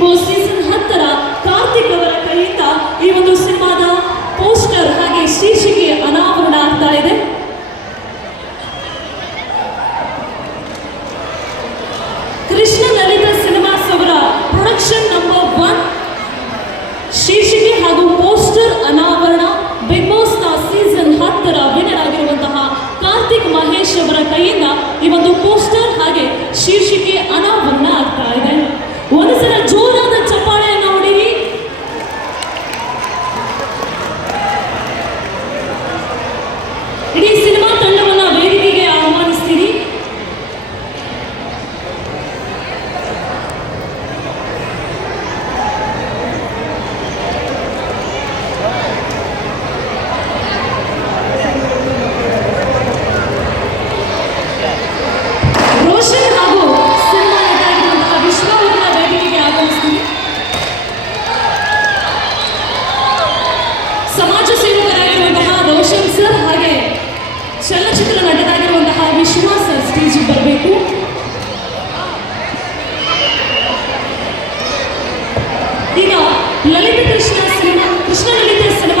Big season ಹತ್ತರ ಕಾರ್ತಿಕ್ ಅವರ ಕೈಯಿಂದ ಈ ಒಂದು ಸಿನಿಮಾದ ಪೋಸ್ಟರ್ ಹಾಗೆ ಶೀರ್ಷಿಕೆ ಅನಾವರಣ ಆಗ್ತಾ ಇದೆ. ಕೃಷ್ಣ ಲಲಿತ ಸಿನಿಮಾಸ್ ಅವರ ಪ್ರೊಡಕ್ಷನ್ ನಂಬರ್ ಒನ್ ಶೀರ್ಷಿಕೆ ಹಾಗೂ ಪೋಸ್ಟರ್ ಅನಾವರಣ ಬಿಗ್ ಬಾಸ್ನ ಸೀಸನ್ ಹತ್ತರ ವಿನರ್ ಆಗಿರುವಂತಹ ಕಾರ್ತಿಕ್ ಮಹೇಶ್ ಅವರ ಕೈಯಿಂದ ಈ ಒಂದು ಪೋಸ್ಟರ್ ಹಾಗೆ ಶೀರ್ಷಿಕೆ ಅನಾವರಣ ಈಗ ಲಲಿತ ಕೃಷ್ಣ ಸಿನಿಮಾ ಕೃಷ್ಣ ಲಲಿತ ಸಿನಿಮಾಸ್